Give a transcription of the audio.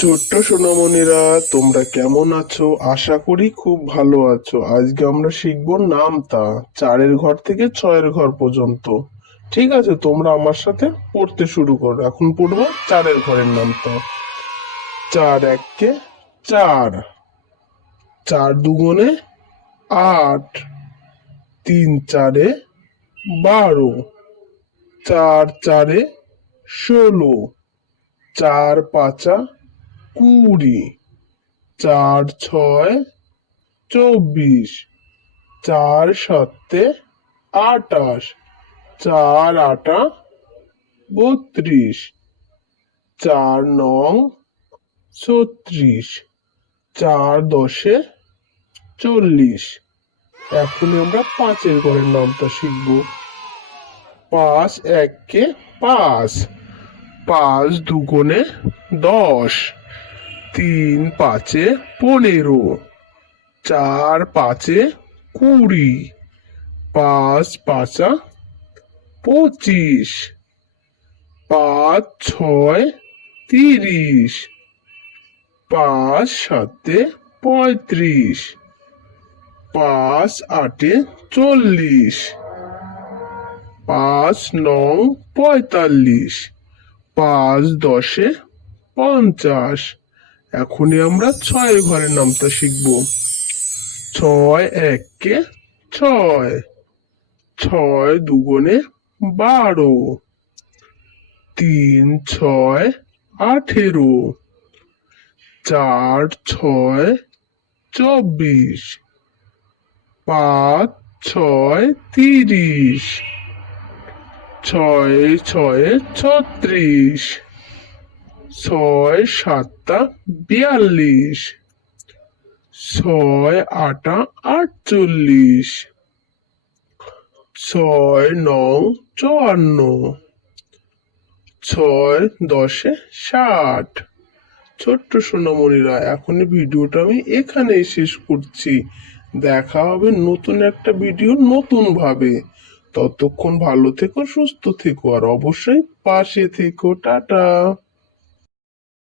ছোট্ট সোনামণিরা, তোমরা কেমন আছো? আশা করি খুব ভালো আছো। আজকে আমরা শিখবো নামতা, 4-এর ঘর থেকে 6-এর ঘর পর্যন্ত। ঠিক আছে, তোমরা আমার সাথে পড়তে শুরু করো। এখন পড়বো 4-এর ঘরের নামতা। 4 একে 4, 4 দুগুণে 8, 3 চারে 12, 4 চারে 16, 4 পাঁচা 20, 4 ছয় 24, 4 সাতে 28, 4 আটা 32, 4 নং 36, 4 দশে 40। এখন আমরা 5-এর ঘরের নামটা শিখবো। 5 একে 5, 5 দুগুণে 10, 3 পাঁচে 15, 4 পাঁচে 20, 5 পাঁচা 25, 5 ছয় 30, 5 সাতে 35, 5 আটে 40, 5 নং 45, 5 দশে 50। এখনই আমরা 6-এর ঘরের নামটা শিখবো। 6 একে 6, 6 দুগুণে 12, 3 ছয় 18, 4 ছয় 24, 5 ছয় 30, 6 ছয়ে 36, 6 সাতা 42, 6 আটা 48, 6 নং 54, 6 দশে 60। ছোট্ট সোনামণিরা, এখন ভিডিওটা আমি এখানেই শেষ করছি। দেখা হবে নতুন একটা ভিডিও নতুন ভাবে। ততক্ষণ ভালো থেকো, সুস্থ থেকো, আর অবশ্যই পাশে থেকো। টাটা।